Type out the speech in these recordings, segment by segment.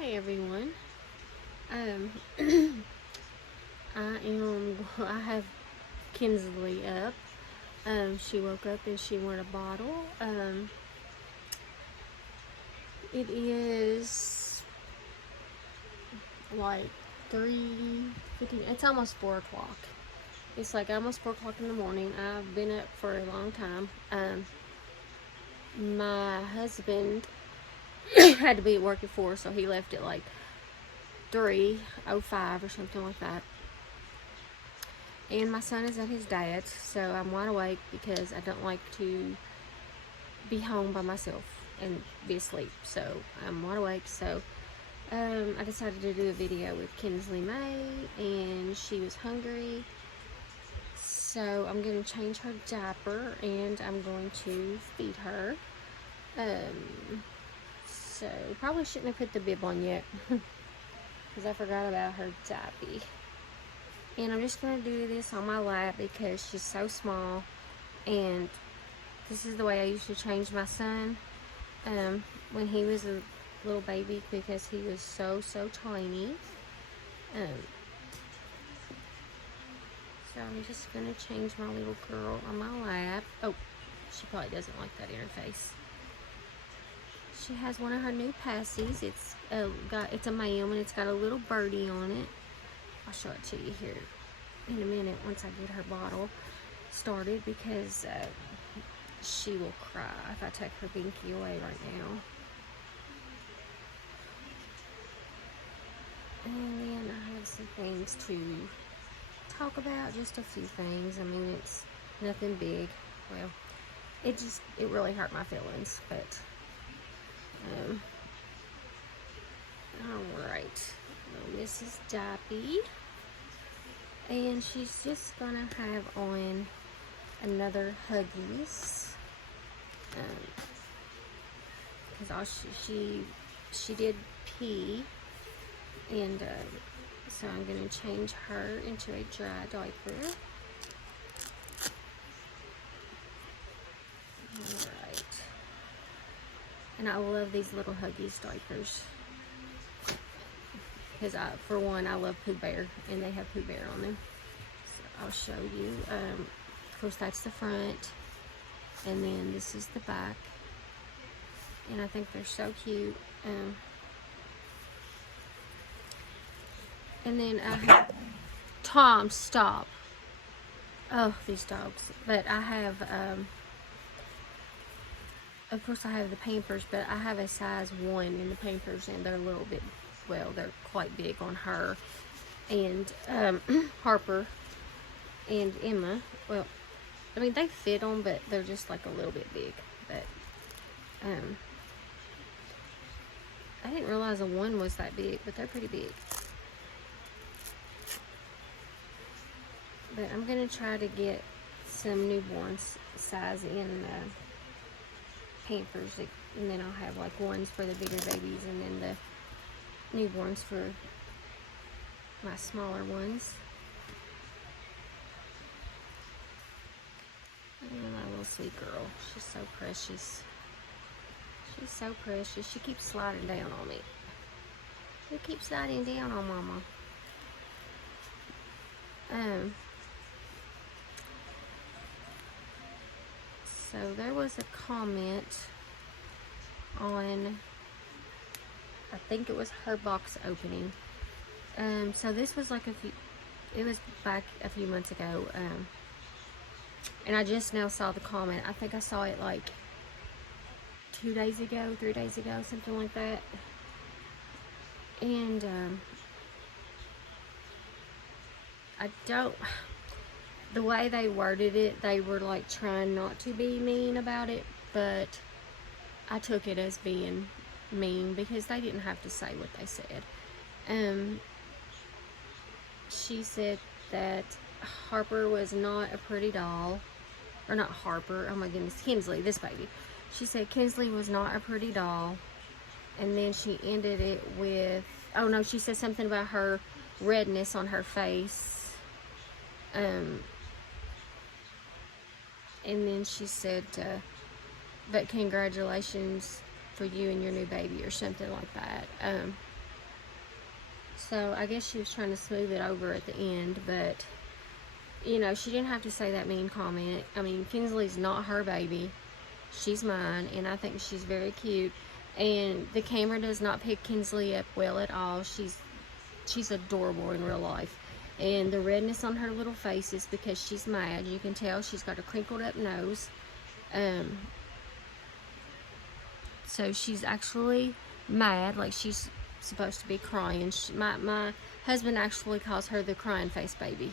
Hi everyone. Um, I have Kinsley up. She woke up and she wanted a bottle. It is like 3:15. It's almost 4 o'clock. It's like almost 4 o'clock in the morning. I've been up for a long time. My husband had to be at work at 4, so he left at like 3:05 or something like that. And my son is at his dad's, so I'm wide awake because I don't like to be home by myself and be asleep. So I'm wide awake. So I decided to do a video with Kinsley May, and she was hungry. So I'm going to change her diaper and I'm going to feed her. So probably shouldn't have put the bib on yet because I forgot about her diaper. And I'm just going to do this on my lap because she's so small. And this is the way I used to change my son when he was a little baby, because he was so tiny. So I'm just going to change my little girl on my lap. Oh, she probably doesn't like that interface. She has one of her new passies. It's a ma'am, and it's got a little birdie on it. I'll show it to you here in a minute once I get her bottle started, because she will cry if I take her binky away right now. And then I have some things to talk about, just a few things. I mean, it's nothing big. Well, it really hurt my feelings, but alright. Well, Mrs. Diaper. And she's just gonna have on another Huggies. Because she did pee, and so I'm gonna change her into a dry diaper. Alright. And I love these little Huggies diapers. Because for one, I love Pooh Bear, and they have Pooh Bear on them. So I'll show you. Of course, that's the front, and then this is the back. And I think they're so cute. And then I have Tom, stop. Oh, these dogs. But I have, of course, I have the Pampers, but I have a size 1 in the Pampers, and they're a little bit, well, they're quite big on her. And Harper and Emma, well, I mean, they fit them, but they're just like a little bit big. But I didn't realize a 1 was that big, but they're pretty big. But I'm going to try to get some newborn size in Pampers, and then I'll have like ones for the bigger babies, and then the newborns for my smaller ones. And my little sweet girl, she's so precious. She's so precious. She keeps sliding down on me. She keeps sliding down on Mama. So there was a comment on, I think it was her box opening. So this was like it was back a few months ago. And I just now saw the comment. I think I saw it like 2 days ago, 3 days ago, something like that. And the way they worded it, they were like trying not to be mean about it, but I took it as being mean because they didn't have to say what they said. She said that Harper was not a pretty doll, or not Harper, oh my goodness, Kinsley, this baby. She said Kinsley was not a pretty doll, and then she ended it with, oh no, she said something about her redness on her face. And then she said, but congratulations for you and your new baby, or something like that. So I guess she was trying to smooth it over at the end, but you know, she didn't have to say that mean comment. I mean, Kinsley's not her baby. She's mine, and I think she's very cute. And the camera does not pick Kinsley up well at all. She's adorable in real life. And the redness on her little face is because she's mad. You can tell she's got a crinkled up nose. So she's actually mad, like she's supposed to be crying. My husband actually calls her the crying face baby,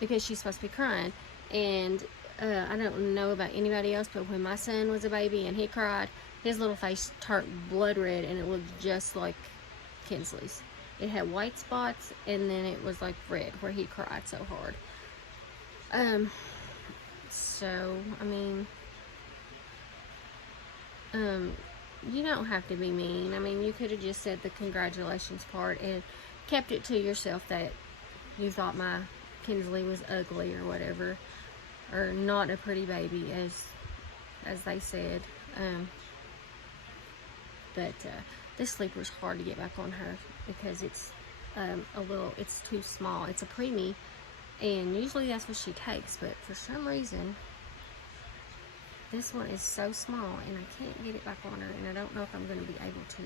because she's supposed to be crying. And I don't know about anybody else, but when my son was a baby and he cried, his little face turned blood red, and it looked just like Kinsley's. It had white spots, and then it was like red where he cried so hard. So I mean, you don't have to be mean. I mean, you could have just said the congratulations part and kept it to yourself that you thought my Kinsley was ugly or whatever, or not a pretty baby, as they said. But this sleeper's hard to get back on her because it's it's too small. It's a preemie, and usually that's what she takes, but for some reason this one is so small and I can't get it back on her, and I don't know if I'm going to be able to.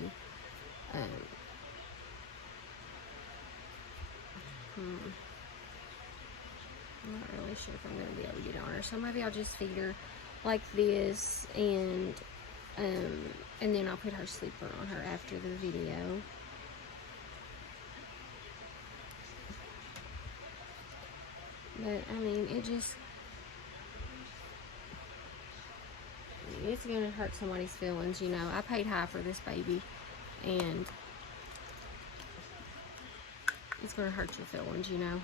I'm not really sure if I'm going to be able to get on her, so maybe I'll just feed her like this, and then I'll put her sleeper on her after the video. But I mean, it's gonna hurt somebody's feelings, you know. I paid high for this baby, and it's gonna hurt your feelings, you know.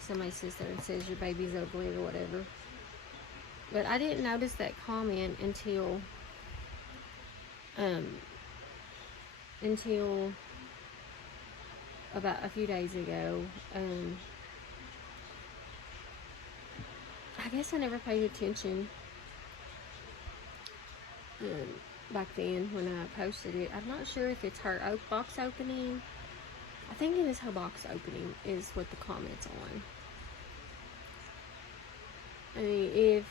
Somebody sits there and says your baby's ugly or whatever. But I didn't notice that comment until about a few days ago. I guess I never paid attention back then when I posted it. I'm not sure if it's her box opening. I think it is her box opening is what the comment's on. I mean, if,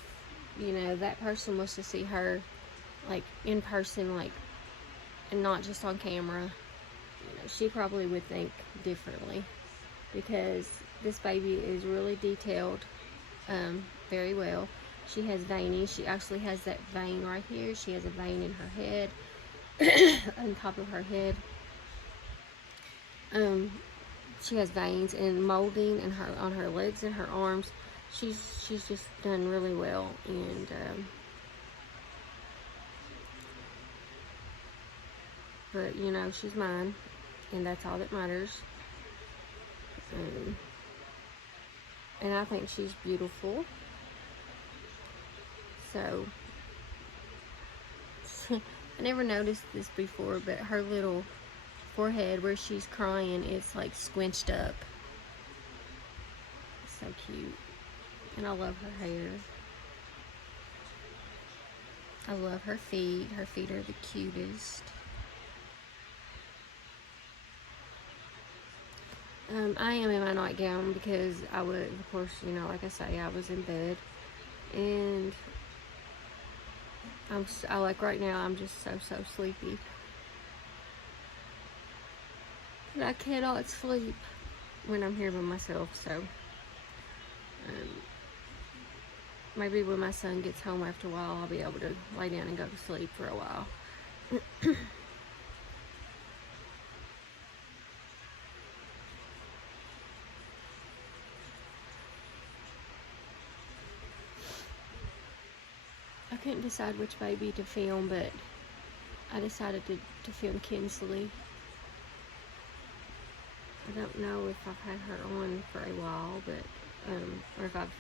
you know, that person was to see her, like, in person, like, and not just on camera, you know, she probably would think differently, because this baby is really detailed very well. She has veining. She actually has that vein right here. She has a vein in her head, on top of her head. She has veins and molding in her, on her legs and her arms. She's just done really well, and but you know, she's mine, and that's all that matters. And I think she's beautiful. So I never noticed this before, but her little forehead where she's crying, it's like squinched up. So cute. And I love her hair. I love her feet. Her feet are the cutest. I am in my nightgown because I would, of course, you know, like I say, I was in bed, and I like right now, I'm just so sleepy. And I cannot sleep when I'm here by myself, so maybe when my son gets home after a while, I'll be able to lay down and go to sleep for a while. I couldn't decide which baby to film, but I decided to film Kensley. I don't know if I've had her on for a while, but or if I've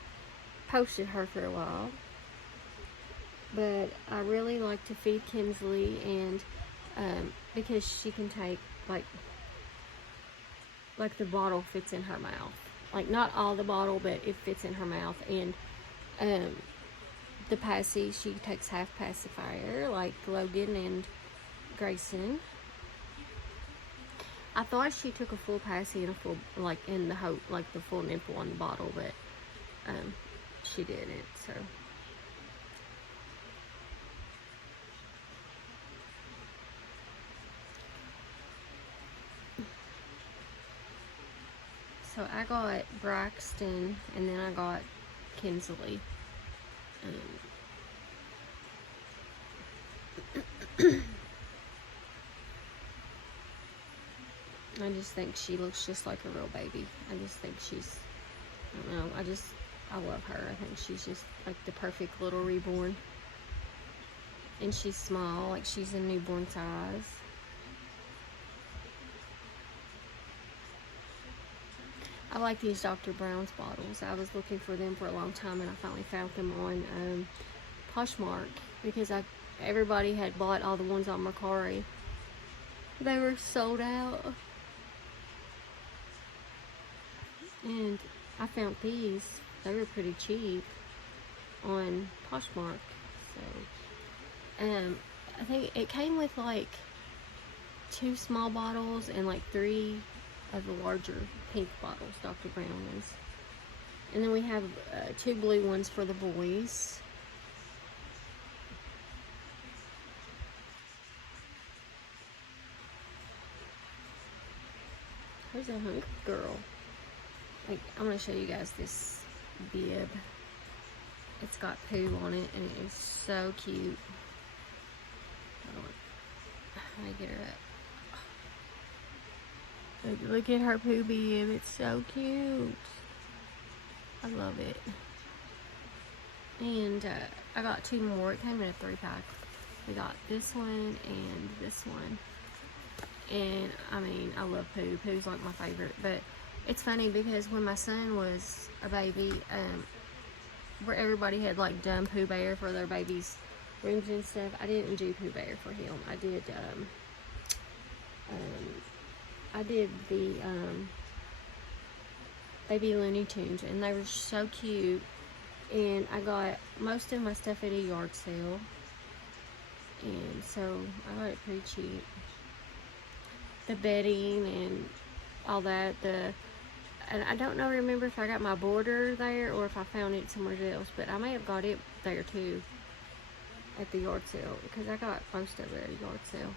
posted her for a while. But I really like to feed Kensley, and because she can take, like the bottle fits in her mouth. Like, not all the bottle, but it fits in her mouth. And the passy, she takes half pacifier, like Logan and Grayson. I thought she took a full passy and a full, like in the whole, like the full nipple on the bottle, but she didn't. So I got Braxton, and then I got Kensley. I just think she looks just like a real baby. I just think she's, I don't know, I love her. I think she's just like the perfect little reborn. And she's small, like she's a newborn size. I like these Dr. Brown's bottles. I was looking for them for a long time, and I finally found them on Poshmark, because everybody had bought all the ones on Mercari. They were sold out. And I found these. They were pretty cheap on Poshmark. So, I think it came with like 2 small bottles and like 3 of the larger pink bottles, Dr. Brown ones. And then we have 2 blue ones for the boys. There's a hungry girl. Like, I'm going to show you guys this bib. It's got poo on it, and it is so cute. Hold on. How do I get her up? Look at her poo bib. It's so cute. I love it. And I got 2 more. It came in a 3-pack. We got this one and this one. And I mean, I love poo. Poo's like my favorite. But it's funny because when my son was a baby, where everybody had like done Pooh Bear for their babies' rooms and stuff, I didn't do Pooh Bear for him. I did the baby Looney Tunes, and they were so cute. And I got most of my stuff at a yard sale, and so I got it pretty cheap. The bedding and all that, and I don't remember if I got my border there or if I found it somewhere else, but I may have got it there too at the yard sale, because I got most of it at a yard sale.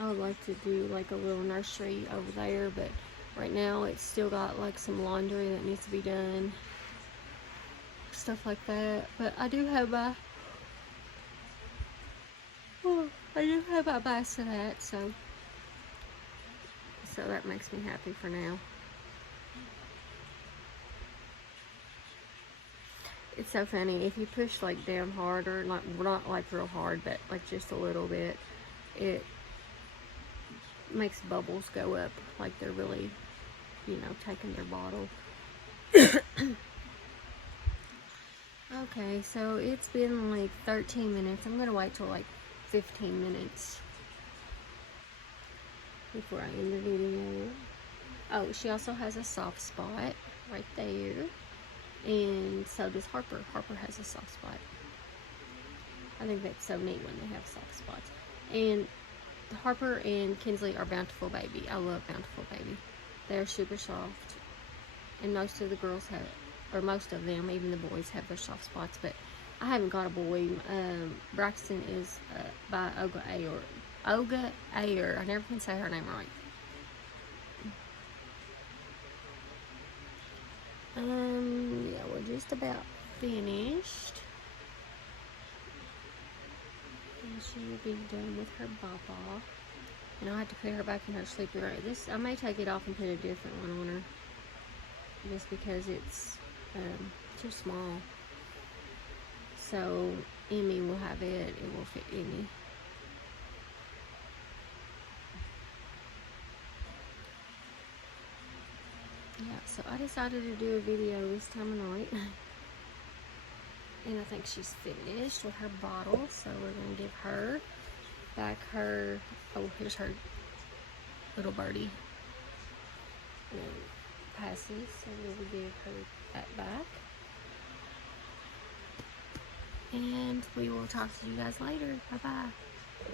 I would like to do like a little nursery over there, but right now it's still got like some laundry that needs to be done, stuff like that. But I do have my bassinet, so that makes me happy for now. It's so funny, if you push like down hard, or not like real hard, but like just a little bit, it makes bubbles go up, like they're really, you know, taking their bottle. Okay, so it's been like 13 minutes. I'm gonna wait till like 15 minutes before I end the video. Oh, she also has a soft spot right there, and so does Harper. Harper has a soft spot. I think that's so neat when they have soft spots. And Harper and Kensley are Bountiful Baby. I love Bountiful Baby. They're super soft, and most of the girls have, or most of them, even the boys, have their soft spots. But I haven't got a boy. Braxton is by Olga Ayer. Olga Ayer. I never can say her name right. Yeah, we're just about finished. And she will be done with her baba. And I'll have to put her back in her sleeping room. I may take it off and put a different one on her, just because it's too small. So Emmy will have it. It will fit Emmy. Yeah, so I decided to do a video this time of night. And I think she's finished with her bottle, so we're going to give her back her, oh, here's her little birdie passes, so we'll give her that back. And we will talk to you guys later. Bye-bye.